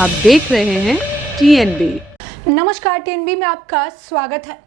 आप देख रहे हैं टीएनबी। नमस्कार, टीएनबी में आपका स्वागत है।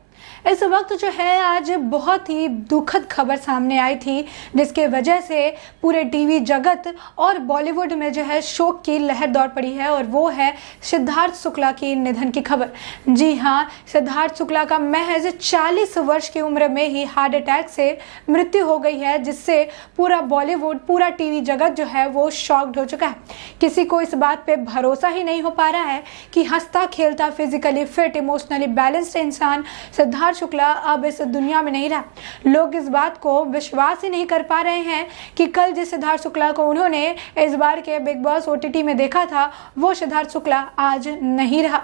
इस वक्त जो है आज बहुत ही दुखद खबर सामने आई थी, जिसके वजह से पूरे टीवी जगत और बॉलीवुड में जो है शोक की लहर दौड़ पड़ी है, और वो है सिद्धार्थ शुक्ला की निधन की खबर। जी हाँ, सिद्धार्थ शुक्ला का महज 40 वर्ष की उम्र में ही हार्ट अटैक से मृत्यु हो गई है, जिससे पूरा बॉलीवुड, पूरा टीवी जगत जो है वो शॉक्ड हो चुका है। किसी को इस बात पे भरोसा ही नहीं हो पा रहा है कि हंसता खेलता, फिजिकली फिट, इमोशनली बैलेंस्ड इंसान सिद्धार्थ शुक्ला अब इस दुनिया में नहीं रहा। लोग इस बात को विश्वास ही नहीं कर पा रहे हैं कि कल जिस सिद्धार्थ शुक्ला को उन्होंने इस बार के बिग बॉस ओटीटी में देखा था, वो सिद्धार्थ शुक्ला आज नहीं रहा।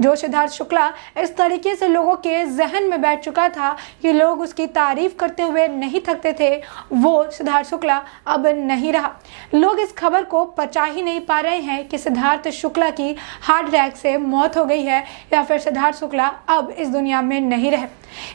जो सिद्धार्थ शुक्ला इस तरीके से लोगों के जहन में बैठ चुका था कि लोग उसकी तारीफ करते हुए नहीं थकते थे, वो सिद्धार्थ शुक्ला अब नहीं रहा। लोग इस खबर को पचा ही नहीं पा रहे हैं कि सिद्धार्थ शुक्ला की हार्ट अटैक से मौत हो गई है या फिर सिद्धार्थ शुक्ला अब इस दुनिया में नहीं रहे।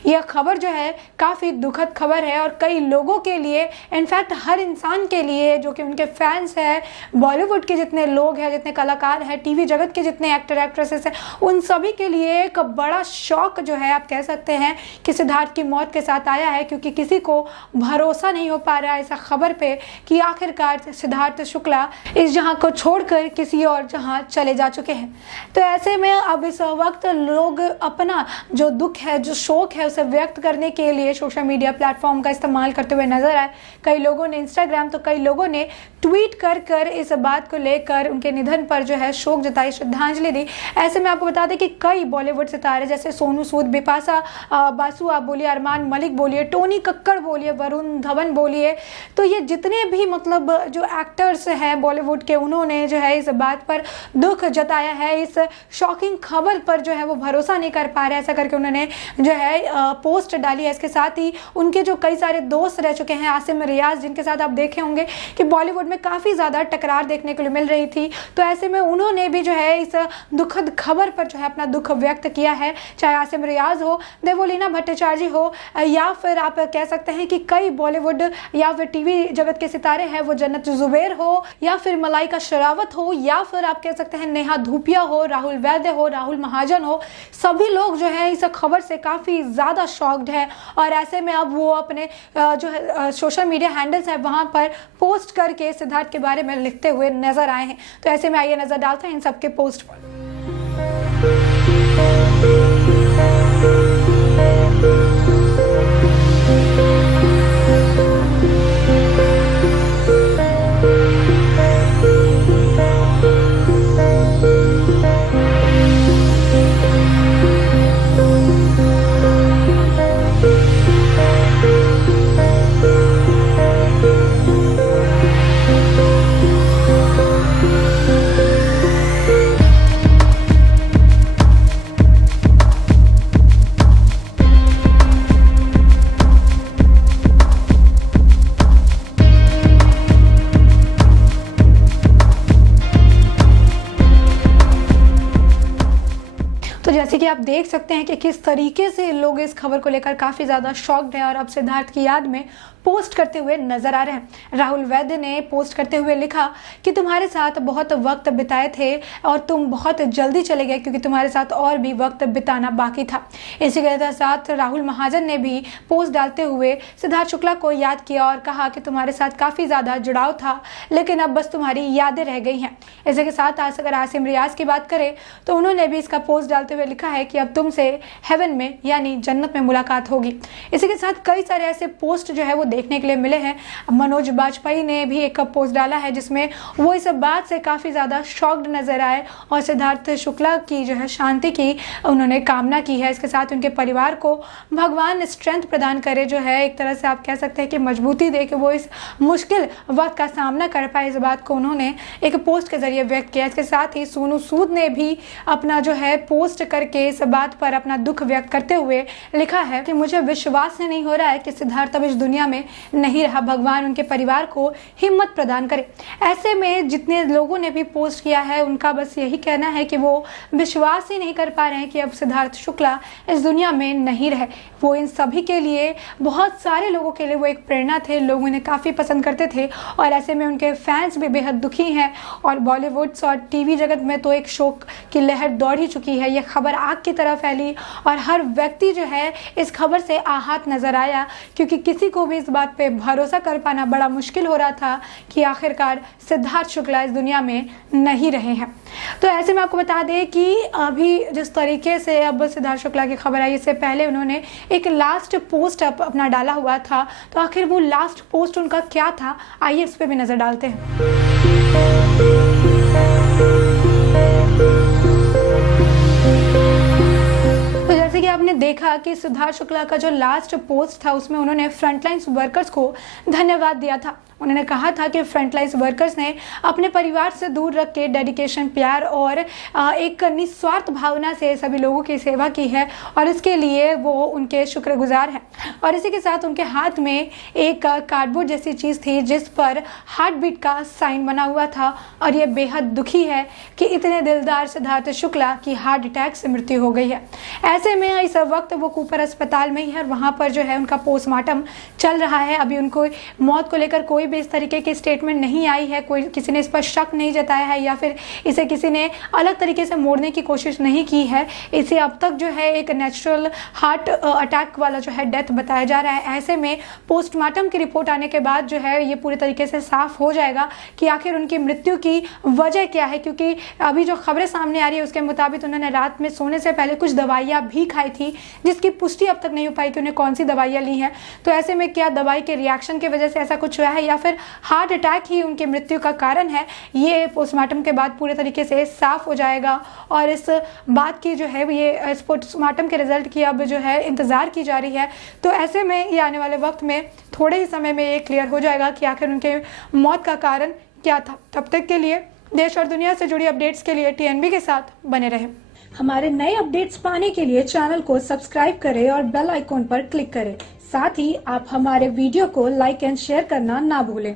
यह खबर जो है काफ़ी दुखद खबर है, और कई लोगों के लिए, इनफैक्ट हर इंसान के लिए जो कि उनके फैंस हैं, बॉलीवुड के जितने लोग हैं, जितने कलाकार हैं, टीवी जगत के जितने एक्टर एक्ट्रेसेस हैं, उन सभी के लिए एक बड़ा शौक जो है आप कह सकते हैं कि सिद्धार्थ की मौत के साथ आया है, क्योंकि किसी को भरोसा नहीं हो पा रहा है ऐसा खबर पे कि आखिरकार सिद्धार्थ शुक्ला इस जहां को छोड़कर किसी और जहां चले जा चुके हैं। तो ऐसे में अब इस वक्त लोग अपना जो दुख है, जो शोक है, उसे व्यक्त करने के लिए सोशल मीडिया प्लेटफॉर्म का इस्तेमाल करते हुए नजर आए। कई लोगों ने इंस्टाग्राम, तो कई लोगों ने ट्वीट कर इस बात को लेकर उनके निधन पर जो है शोक जताई, श्रद्धांजलि दी। ऐसे में आपको बता दें कि कई बॉलीवुड सितारे जैसे सोनू सूद, बिपाशा बासु आप बोलिए, अरमान मलिक बोलिए, टोनी कक्कड़ बोलिए, वरुण धवन बोलिए, तो ये जितने भी मतलब जो एक्टर्स हैं बॉलीवुड के, उन्होंने जो है इस बात पर दुख जताया है। इस शॉकिंग खबर पर जो है वो भरोसा नहीं कर पा रहे, ऐसा करके उन्होंने जो है पोस्ट डाली है। इसके साथ ही उनके जो कई सारे दोस्त रह चुके हैं, आसिम रियाज, जिनके साथ आप देखे होंगे कि बॉलीवुड में काफ़ी ज़्यादा टकरार देखने को मिल रही थी, तो ऐसे में उन्होंने भी जो है इस दुखद खबर पर जो है अपना दुख व्यक्त किया है। चाहे आसिम रियाज हो, देवोलीना भट्टाचार्य हो, या फिर आप कह सकते हैं कि कई बॉलीवुड या फिर टीवी जगत के सितारे हैं, वो जन्नत जुबैर हो, या फिर मलाइका शेरावत हो, या फिर आप कह सकते हैं नेहा धूपिया हो, राहुल वैद्य हो, राहुल महाजन हो, सभी लोग जो है इस खबर से काफ़ी ज़्यादा शॉक्ड है। और ऐसे में अब वो अपने जो है सोशल मीडिया हैंडल्स है वहाँ पर पोस्ट करके सिद्धार्थ के बारे में लिखते हुए नजर आए हैं। तो ऐसे में आइए नजर डालते हैं इन सबके पोस्ट पर। जैसे कि आप देख सकते हैं कि किस तरीके से लोग इस खबर को लेकर काफ़ी ज़्यादा शॉक्ड हैं और अब सिद्धार्थ की याद में पोस्ट करते हुए नजर आ रहे हैं। राहुल वैद्य ने पोस्ट करते हुए लिखा कि तुम्हारे साथ बहुत वक्त बिताए थे और तुम बहुत जल्दी चले गए, क्योंकि तुम्हारे साथ और भी वक्त बिताना बाकी था। इसी के साथ राहुल महाजन ने भी पोस्ट डालते हुए सिद्धार्थ शुक्ला को याद किया और कहा कि तुम्हारे साथ काफ़ी ज़्यादा जुड़ाव था, लेकिन अब बस तुम्हारी यादें रह गई हैं। इसी के साथ आज अगर आसिम रियाज की बात करें तो उन्होंने भी इसका पोस्ट डालते हुए लिखा है कि अब तुमसे हेवन में यानी जन्नत में मुलाकात होगी। इसी के साथ कई सारे ऐसे पोस्ट जो है वो देखने के लिए मिले हैं। मनोज बाजपेयी ने भी एक पोस्ट डाला है जिसमें वो इस बात से काफ़ी ज़्यादा शॉक्ड नजर आए और सिद्धार्थ शुक्ला की जो है शांति की उन्होंने कामना की है। इसके साथ उनके परिवार को भगवान स्ट्रेंथ प्रदान करे, जो है एक तरह से आप कह सकते हैं कि मजबूती दे के वो इस मुश्किल वक्त का सामना कर पाए, इस बात को उन्होंने एक पोस्ट के जरिए व्यक्त किया। इसके साथ ही सोनू सूद ने भी अपना जो है पोस्ट करके इस बात पर अपना दुख व्यक्त करते हुए लिखा है कि मुझे विश्वास ही नहीं हो रहा है कि सिद्धार्थ अब इस दुनिया में नहीं रहा। भगवान उनके परिवार को हिम्मत प्रदान करे। ऐसे में जितने लोगों ने भी पोस्ट किया है उनका बस यही कहना है कि वो विश्वास ही नहीं कर पा रहे हैं कि अब सिद्धार्थ शुक्ला इस दुनिया में नहीं रहे। वो इन सभी के लिए, बहुत सारे लोगों के लिए वो एक प्रेरणा थे, लोग उन्हें काफ़ी पसंद करते थे और ऐसे में उनके फैंस भी बेहद दुखी हैं। और बॉलीवुड और टीवी जगत में तो एक शोक की लहर दौड़ ही चुकी है। ये खबर आग की तरह फैली और हर व्यक्ति जो है इस खबर से आहत नजर आया, क्योंकि किसी को भी इस बात पे भरोसा कर पाना बड़ा मुश्किल हो रहा था कि आखिरकार सिद्धार्थ शुक्ला इस दुनिया में नहीं रहे हैं। तो ऐसे में आपको बता दें कि अभी जिस तरीके से अब सिद्धार्थ शुक्ला की खबर आई, इससे पहले उन्होंने एक लास्ट पोस्ट अपना डाला हुआ था। तो आखिर वो लास्ट पोस्ट उनका क्या था, आइए इस पे भी नजर डालते हैं। तो जैसे कि आपने देखा कि सिद्धार्थ शुक्ला का जो लास्ट पोस्ट था उसमें उन्होंने फ्रंटलाइन वर्कर्स को धन्यवाद दिया था। उन्होंने कहा था कि फ्रंटलाइन वर्कर्स ने अपने परिवार से दूर रख के डेडिकेशन, प्यार और एक निस्वार्थ भावना से सभी लोगों की सेवा की है और इसके लिए वो उनके शुक्रगुजार हैं। और इसी के साथ उनके हाथ में एक कार्डबोर्ड जैसी चीज़ थी जिस पर हार्ट बीट का साइन बना हुआ था और ये बेहद दुखी है कि इतने दिलदार सिद्धार्थ शुक्ला की हार्ट अटैक से मृत्यु हो गई है। ऐसे में इस वक्त वो कूपर अस्पताल में ही है और वहाँ पर जो है उनका पोस्टमार्टम चल रहा है। अभी उनको मौत को लेकर कोई भी इस तरीके की स्टेटमेंट नहीं आई है, कोई किसी ने इस पर शक नहीं जताया है या फिर इसे किसी ने अलग तरीके से मोड़ने की कोशिश नहीं की है। इसे अब तक जो है एक नेचुरल हार्ट अटैक वाला जो है डेथ बताया जा रहा है। ऐसे में पोस्टमार्टम की रिपोर्ट आने के बाद जो है ये पूरी तरीके से साफ हो जाएगा कि आखिर उनकी मृत्यु की वजह क्या है, क्योंकि अभी जो खबरें सामने आ रही है उसके मुताबिक उन्होंने रात में सोने से पहले कुछ दवाइयाँ भी खाई थी जिसकी पुष्टि अब तक नहीं हो पाई कि उन्हें कौन सी दवाइयाँ ली हैं। तो ऐसे में क्या दवाई के रिएक्शन की वजह से ऐसा कुछ हुआ है या फिर हार्ट अटैक ही उनकी मृत्यु का कारण है, ये पोस्टमार्टम के बाद पूरे तरीके से साफ हो जाएगा। और इस बात की जो है ये इस पोस्टमार्टम के रिजल्ट की अब जो है इंतज़ार की जा रही है। तो ऐसे में ये आने वाले वक्त में थोड़े ही समय में ये क्लियर हो जाएगा कि आखिर उनके मौत का कारण क्या था। तब तक के लिए देश और दुनिया से जुड़ी अपडेट्स के लिए TNB के साथ बने रहें। हमारे नए अपडेट्स पाने के लिए चैनल को सब्सक्राइब करें और बेल आइकॉन पर क्लिक करें। साथ ही आप हमारे वीडियो को लाइक एंड शेयर करना ना भूलें।